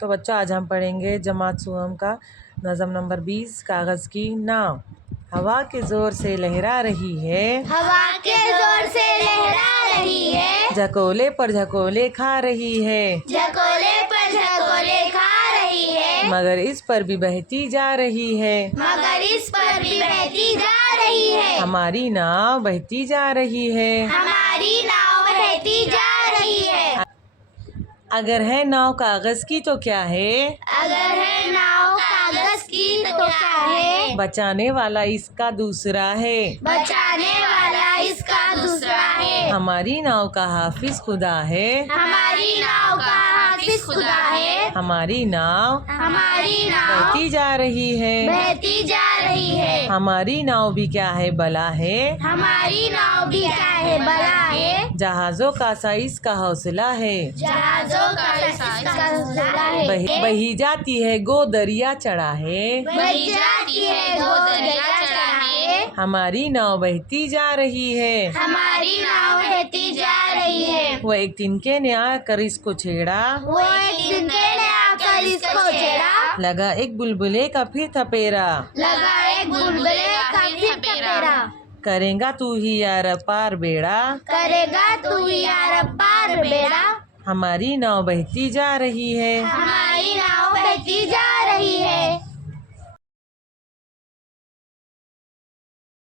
तो बच्चों आज हम पढ़ेंगे जमात सुहम का नज़म नंबर 20 कागज़ की नाव। हवा के जोर से लहरा रही है, हवा के जोर से लहरा रही है, झकोले पर झकोले खा रही है, झकोले पर झकोले खा रही है, मगर इस पर भी बहती जा रही है, मगर इस पर भी बहती जा रही है। हमारी नाव बहती जा रही है, हमारी नाव बहती जा रही है। अगर है नाव कागज़ की तो क्या है, अगर है नाव कागज की तो क्या है, बचाने वाला इसका दूसरा है, बचाने वाला इसका दूसरा है। हमारी नाव का हाफिज खुदा है, हमारी नाव का हाफिज खुदा है, हमारी नाव हमारी नाव बहती जा रही है, बहती जा रही है। हमारी नाव भी क्या है बला है, हमारी नाव भी क्या है बला है, जहाज़ों का सा इसका हौसला है, जहाजों का इसका हौसला है। बही जाती है गो दरिया चढ़ा है, बही जाती है गो दरिया चढ़ा है, हमारी नाव बहती जा रही है, हमारी नाव बहती जा रही है। वो एक तिनके ने आकर इसको छेड़ा, वो एक तिनके ने आकर इसको छेड़ा, लगा एक बुलबुले का फिर थपेरा, लगा एक बुलबुले का फिर थपेरा, करेगा तू ही यार पार बेड़ा, करेगा तू यार पार बेड़ा, हमारी नाव बहती जा रही है। हमारी नाव बहती जा